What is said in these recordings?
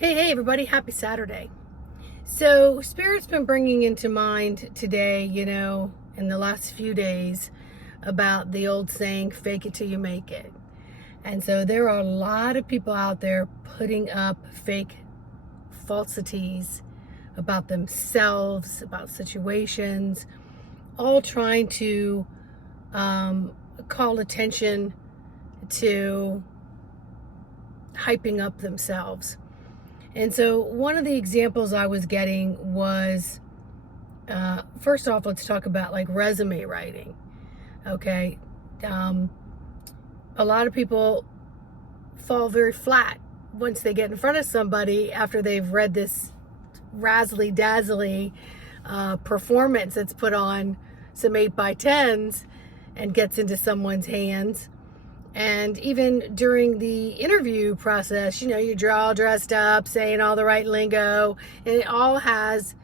Hey, everybody, happy Saturday. So, Spirit's been bringing into mind today, in the last few days, about the old saying, fake it till you make it. And so, there are a lot of people out there putting up fake falsities about themselves, about situations, all trying to call attention to hyping up themselves. And so one of the examples I was getting was, first off, let's talk about like resume writing. Okay. A lot of people fall very flat once they get in front of somebody after they've read this razzly dazzly performance that's put on some 8x10s and gets into someone's hands. And even during the interview process, you're all dressed up, saying all the right lingo, and it all has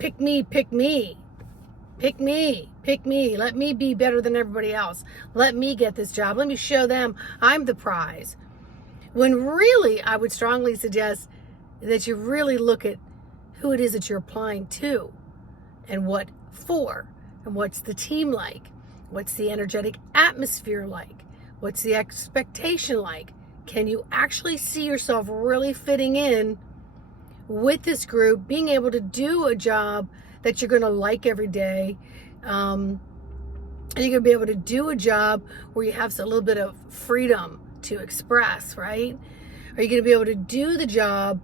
pick me, pick me, pick me, pick me. Let me be better than everybody else. Let me get this job. Let me show them I'm the prize. When really, I would strongly suggest that you really look at who it is that you're applying to and what for, and what's the team like. What's the energetic atmosphere like? What's the expectation like? Can you actually see yourself really fitting in with this group, being able to do a job that you're going to like every day? And you're going to be able to do a job where you have a little bit of freedom to express, right? Are you going to be able to do the job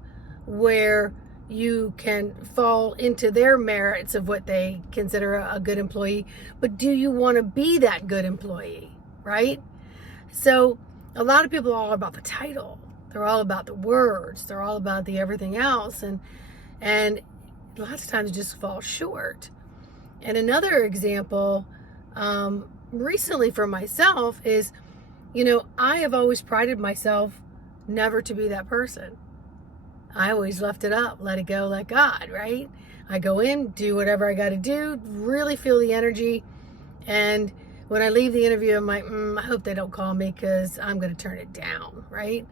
where you can fall into their merits of what they consider a good employee, but do you want to be that good employee, right? So a lot of people are all about the title. They're all about the words. They're all about the everything else. And lots of times just fall short. And another example recently for myself is, I have always prided myself never to be that person. I always left it up, let it go, let God, right? I go in, do whatever I got to do, really feel the energy. And when I leave the interview, I'm like, I hope they don't call me because I'm going to turn it down, right?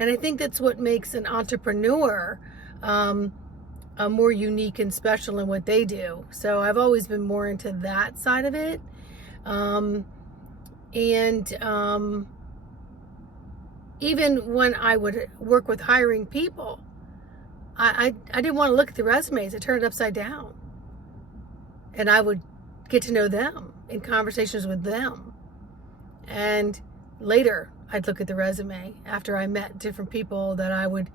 And I think that's what makes an entrepreneur more unique and special in what they do. So I've always been more into that side of it. Even when I would work with hiring people, I didn't want to look at the resumes. I turned it upside down. And I would get to know them in conversations with them. And later, I'd look at the resume after I met different people that I would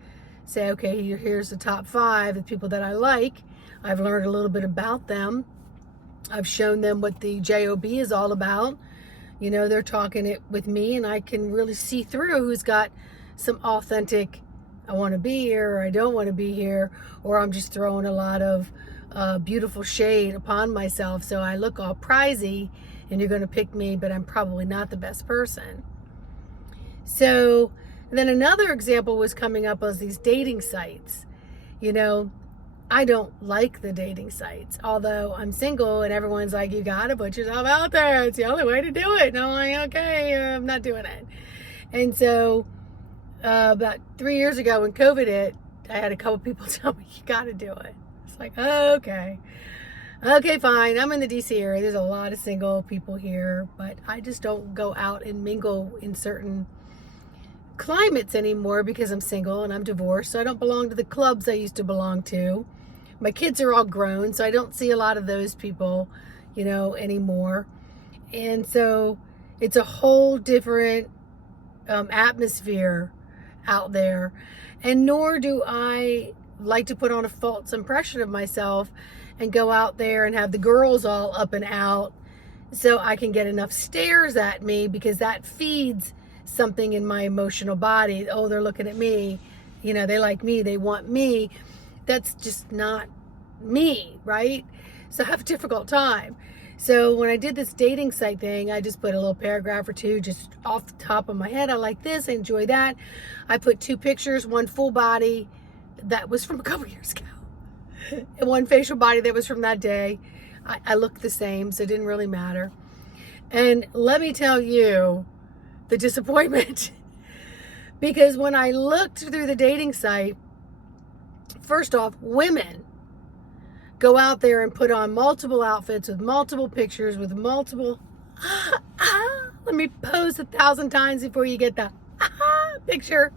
say, okay, here's the top 5 of people that I like. I've learned a little bit about them. I've shown them what the JOB is all about. They're talking it with me, and I can really see through who's got some authentic, I want to be here, or I don't want to be here, or I'm just throwing a lot of beautiful shade upon myself, so I look all prizey, and you're going to pick me, but I'm probably not the best person. So then another example was coming up as these dating sites. I don't like the dating sites, although I'm single and everyone's like, you gotta put yourself out there. It's the only way to do it. And I'm like, okay, I'm not doing it. And so about 3 years ago when COVID hit, I had a couple people tell me, you gotta do it. It's like, oh, okay, fine. I'm in the DC area. There's a lot of single people here, but I just don't go out and mingle in certain climates anymore because I'm single and I'm divorced. So I don't belong to the clubs I used to belong to. My kids are all grown, so I don't see a lot of those people, anymore. And so it's a whole different atmosphere out there. And nor do I like to put on a false impression of myself and go out there and have the girls all up and out so I can get enough stares at me, because that feeds something in my emotional body. Oh, they're looking at me. They like me. They want me. That's just not me, right? So I have a difficult time. So when I did this dating site thing, I just put a little paragraph or two just off the top of my head. I like this, I enjoy that. I put 2 pictures, one full body that was from a couple years ago, and one facial body that was from that day. I looked the same, so it didn't really matter. And let me tell you, the disappointment Because when I looked through the dating site, first off, women go out there and put on multiple outfits with multiple pictures, with multiple, let me pose 1,000 times before you get the picture.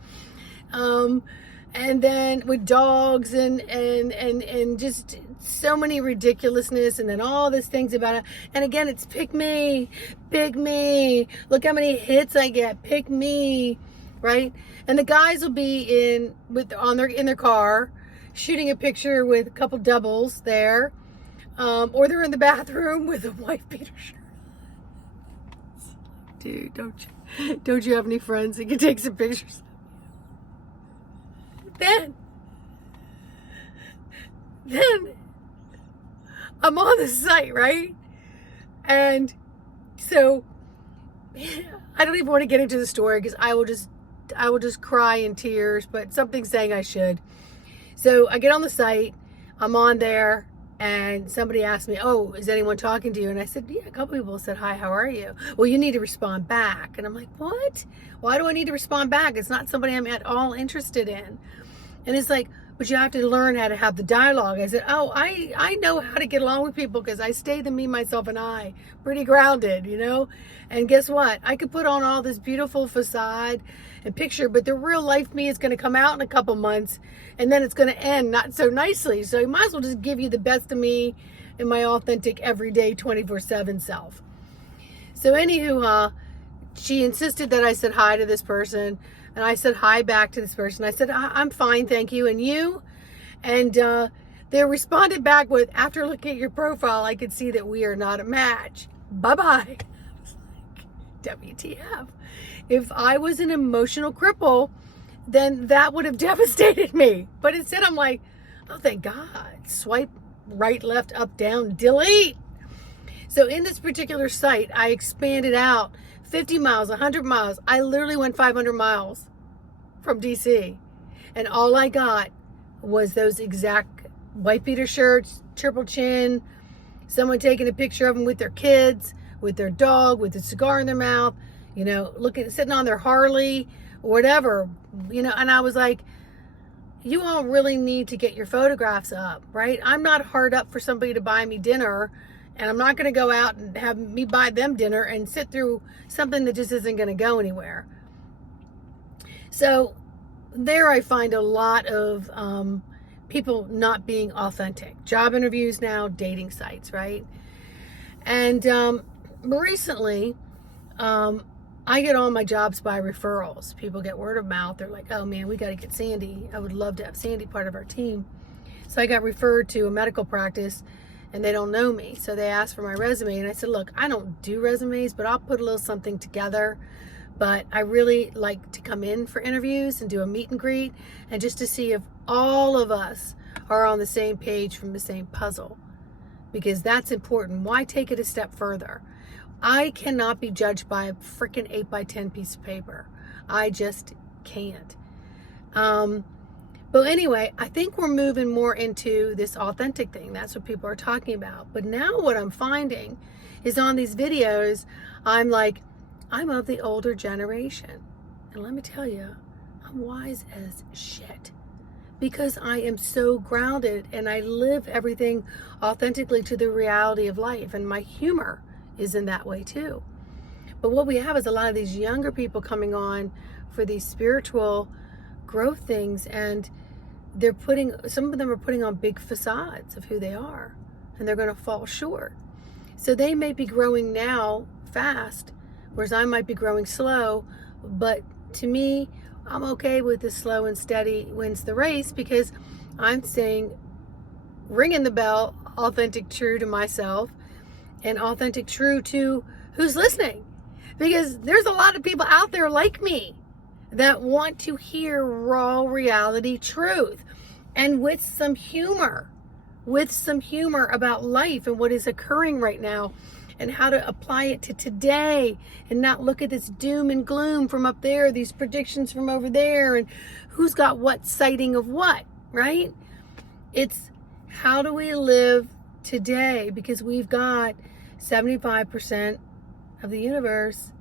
And then with dogs and just so many ridiculousness, and then all these things about it. And again, it's pick me, look how many hits I get, pick me, right? And the guys will be in their car shooting a picture with a couple doubles there, or they're in the bathroom with a wife beater shirt. Dude, don't you have any friends that can take some pictures? Then I'm on the site, right? And so I don't even want to get into the story because I will just cry in tears, but something's saying I should. So I get on the site, I'm on there, and somebody asked me, oh, is anyone talking to you? And I said, yeah, a couple people said, hi, how are you? Well, you need to respond back. And I'm like, what? Why do I need to respond back? It's not somebody I'm at all interested in. And it's like, but you have to learn how to have the dialogue. I said, oh, I know how to get along with people because I stay the me, myself, and I. Pretty grounded, you know? And guess what? I could put on all this beautiful facade and picture, but the real life me is going to come out in a couple months, and then it's going to end not so nicely. So you might as well just give you the best of me and my authentic, everyday, 24/7 self. So anywho, she insisted that I said hi to this person. And I said hi back to this person. I said, I'm fine, thank you. And you? And they responded back with, after looking at your profile, I could see that we are not a match. Bye-bye. I was like, WTF. If I was an emotional cripple, then that would have devastated me. But instead I'm like, oh, thank God. Swipe right, left, up, down, delete. So in this particular site, I expanded out 50 miles, 100 miles. I literally went 500 miles from DC. And all I got was those exact white beater shirts, triple chin, someone taking a picture of them with their kids, with their dog, with a cigar in their mouth, you know, sitting on their Harley, whatever, you know. And I was like, you all really need to get your photographs up, right? I'm not hard up for somebody to buy me dinner. And I'm not going to go out and have me buy them dinner and sit through something that just isn't going to go anywhere. So there I find a lot of people not being authentic. Job interviews now, dating sites, right? And recently, I get all my jobs by referrals. People get word of mouth. They're like, oh man, we got to get Sandy. I would love to have Sandy part of our team. So I got referred to a medical practice, and they don't know me. So they asked for my resume, and I said, look, I don't do resumes, but I'll put a little something together. But I really like to come in for interviews and do a meet and greet, and just to see if all of us are on the same page from the same puzzle, because that's important. Why take it a step further? I cannot be judged by a freaking 8x10 piece of paper. I just can't. But anyway, I think we're moving more into this authentic thing. That's what people are talking about. But now what I'm finding is on these videos, I'm like, I'm of the older generation. And let me tell you, I'm wise as shit. Because I am so grounded and I live everything authentically to the reality of life. And my humor is in that way too. But what we have is a lot of these younger people coming on for these spiritual growth things, and some of them are putting on big facades of who they are, and they're going to fall short. So they may be growing now fast, whereas I might be growing slow. But to me, I'm okay with the slow and steady wins the race, because I'm saying, ringing the bell, authentic, true to myself, and authentic, true to who's listening. Because there's a lot of people out there like me that want to hear raw reality truth, and with some humor about life and what is occurring right now, and how to apply it to today, and not look at this doom and gloom from up there, these predictions from over there, and who's got what sighting of what, right? It's how do we live today, because we've got 75% of the universe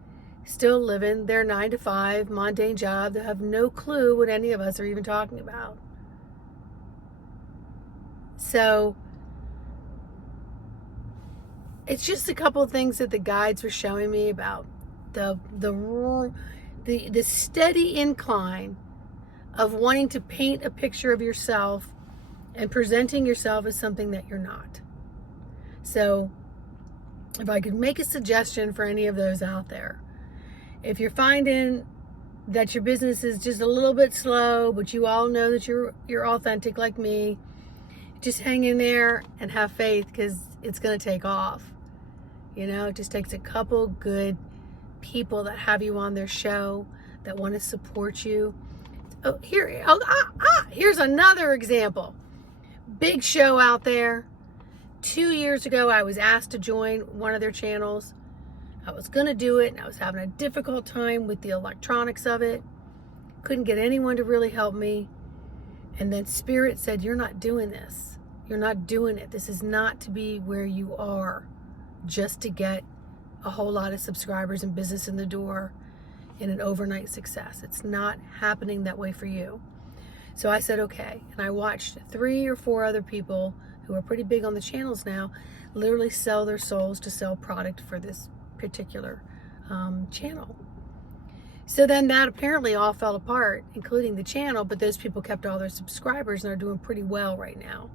still living their 9 to 5 mundane job that have no clue what any of us are even talking about. So it's just a couple of things that the guides were showing me about the steady incline of wanting to paint a picture of yourself and presenting yourself as something that you're not. So if I could make a suggestion for any of those out there, if you're finding that your business is just a little bit slow, but you all know that you're authentic like me, just hang in there and have faith, because it's going to take off. You know, it just takes a couple good people that have you on their show, that want to support you. Here's another example. Big show out there. 2 years ago, I was asked to join one of their channels. I was going to do it, and I was having a difficult time with the electronics of it. Couldn't get anyone to really help me. And then Spirit said, you're not doing this. You're not doing it. This is not to be where you are just to get a whole lot of subscribers and business in the door in an overnight success. It's not happening that way for you. So I said, okay. And I watched 3 or 4 other people who are pretty big on the channels now literally sell their souls to sell product for this particular channel. So then that apparently all fell apart, including the channel, but those people kept all their subscribers and are doing pretty well right now.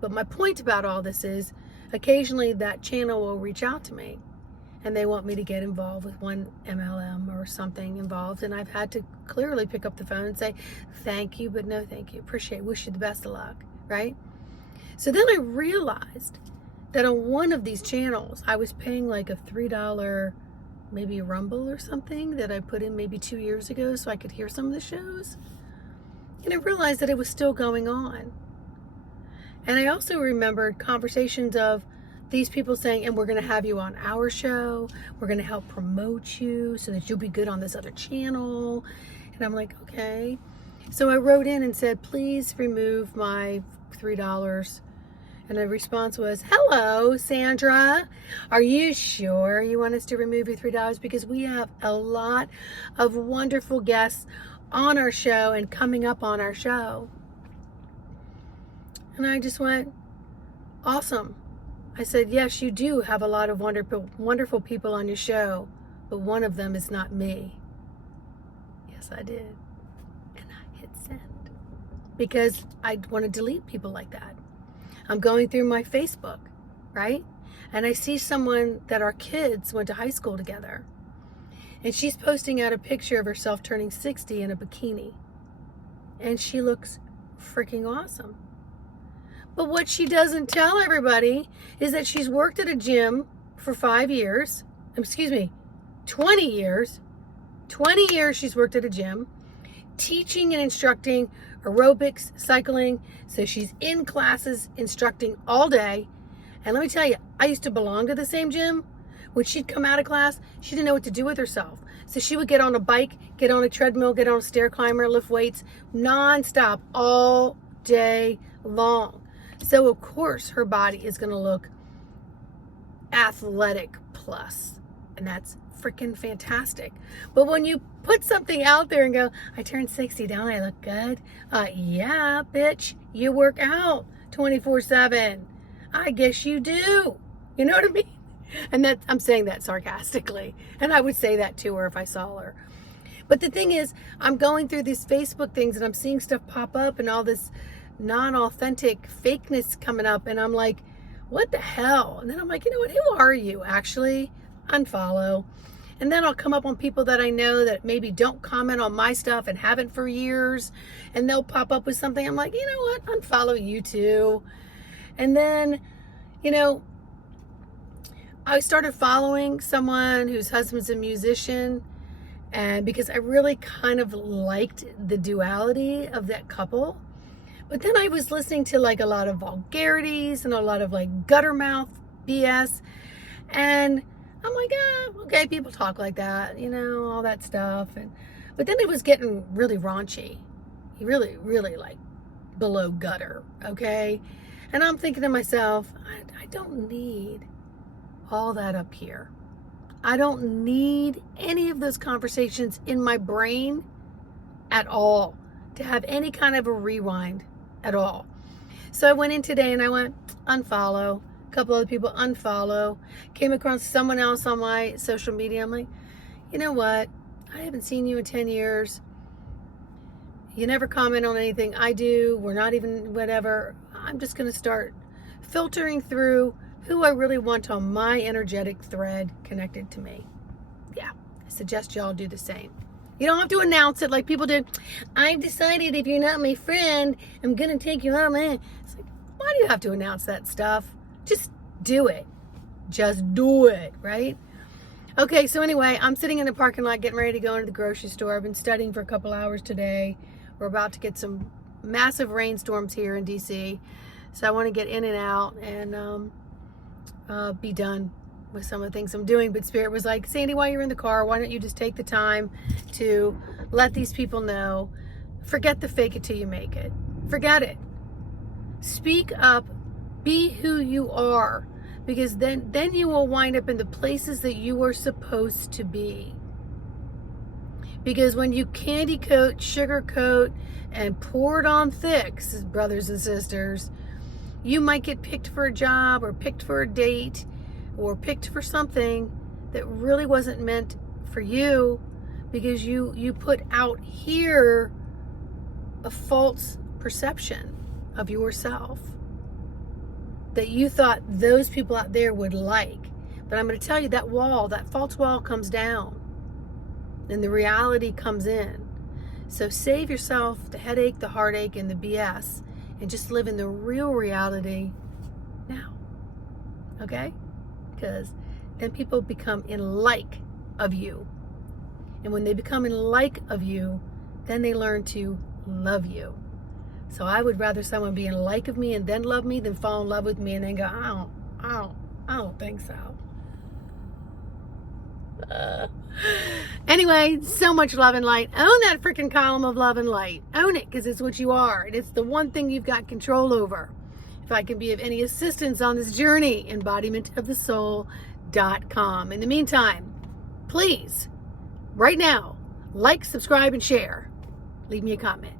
But my point about all this is, occasionally that channel will reach out to me and they want me to get involved with one MLM or something involved, and I've had to clearly pick up the phone and say, thank you, but no thank you, appreciate it, wish you the best of luck, right? So then I realized that on one of these channels, I was paying like a $3, maybe Rumble or something that I put in maybe 2 years ago so I could hear some of the shows. And I realized that it was still going on. And I also remembered conversations of these people saying, and we're going to have you on our show. We're going to help promote you so that you'll be good on this other channel. And I'm like, okay. So I wrote in and said, please remove my $3. And the response was, hello, Sandra. Are you sure you want us to remove your $3? Because we have a lot of wonderful guests on our show and coming up on our show. And I just went, awesome. I said, yes, you do have a lot of wonderful people on your show, but one of them is not me. Yes, I did. And I hit send because I want to delete people like that. I'm going through my Facebook, right? And I see someone that our kids went to high school together. And she's posting out a picture of herself turning 60 in a bikini. And she looks freaking awesome. But what she doesn't tell everybody is that she's worked at a gym for 5 years. 20 years. 20 years she's worked at a gym, teaching and instructing aerobics, cycling. So she's in classes instructing all day. And let me tell you, I used to belong to the same gym. When she'd come out of class, she didn't know what to do with herself. So she would get on a bike, get on a treadmill, get on a stair climber, lift weights, nonstop all day long. So of course her body is going to look athletic plus. And that's freaking fantastic. But when you put something out there and go, I turned 60, don't I look good? Yeah, bitch, you work out 24/7. I guess you do. You know what I mean? And that, I'm saying that sarcastically. And I would say that to her if I saw her. But the thing is, I'm going through these Facebook things and I'm seeing stuff pop up and all this non-authentic fakeness coming up. And I'm like, what the hell? And then I'm like, you know what? Who are you actually? Unfollow. And then I'll come up on people that I know that maybe don't comment on my stuff and haven't for years. And they'll pop up with something. I'm like, you know what? Unfollow you too. And then, you know, I started following someone whose husband's a musician, and because I really kind of liked the duality of that couple. But then I was listening to like a lot of vulgarities and a lot of like gutter mouth BS. And I'm like, okay, people talk like that, you know, all that stuff. But then it was getting really raunchy. Really, really like below gutter, okay? And I'm thinking to myself, I don't need all that up here. I don't need any of those conversations in my brain at all to have any kind of a rewind at all. So I went in today and I went unfollow, a couple other people unfollow, came across someone else on my social media. I'm like, you know what? I haven't seen you in 10 years. You never comment on anything I do. We're not even whatever. I'm just going to start filtering through who I really want on my energetic thread connected to me. Yeah, I suggest y'all do the same. You don't have to announce it like people do. I've decided if you're not my friend, I'm going to take you out. It's like, why do you have to announce that stuff? Just do it. Just do it, right? Okay, so anyway, I'm sitting in the parking lot getting ready to go into the grocery store. I've been studying for a couple hours today. We're about to get some massive rainstorms here in DC. So I want to get in and out and be done with some of the things I'm doing. But Spirit was like, Sandy, while you're in the car, why don't you just take the time to let these people know, forget the fake it till you make it. Forget it. Speak up, be who you are, because then you will wind up in the places that you are supposed to be. Because when you candy coat, sugar coat, and pour it on thick, brothers and sisters, you might get picked for a job or picked for a date or picked for something that really wasn't meant for you, because you put out here a false perception of yourself that you thought those people out there would like. But I'm going to tell you, that wall, that false wall comes down and the reality comes in. So save yourself the headache, the heartache, and the BS, and just live in the real reality now. Okay? Because then people become in like of you. And when they become in like of you, then they learn to love you. So I would rather someone be in like of me and then love me than fall in love with me and then go, I don't think so. Anyway, so much love and light. Own that freaking column of love and light. Own it, because it's what you are. And it's the one thing you've got control over. If I can be of any assistance on this journey, embodimentofthesoul.com. In the meantime, please, right now, like, subscribe, and share. Leave me a comment.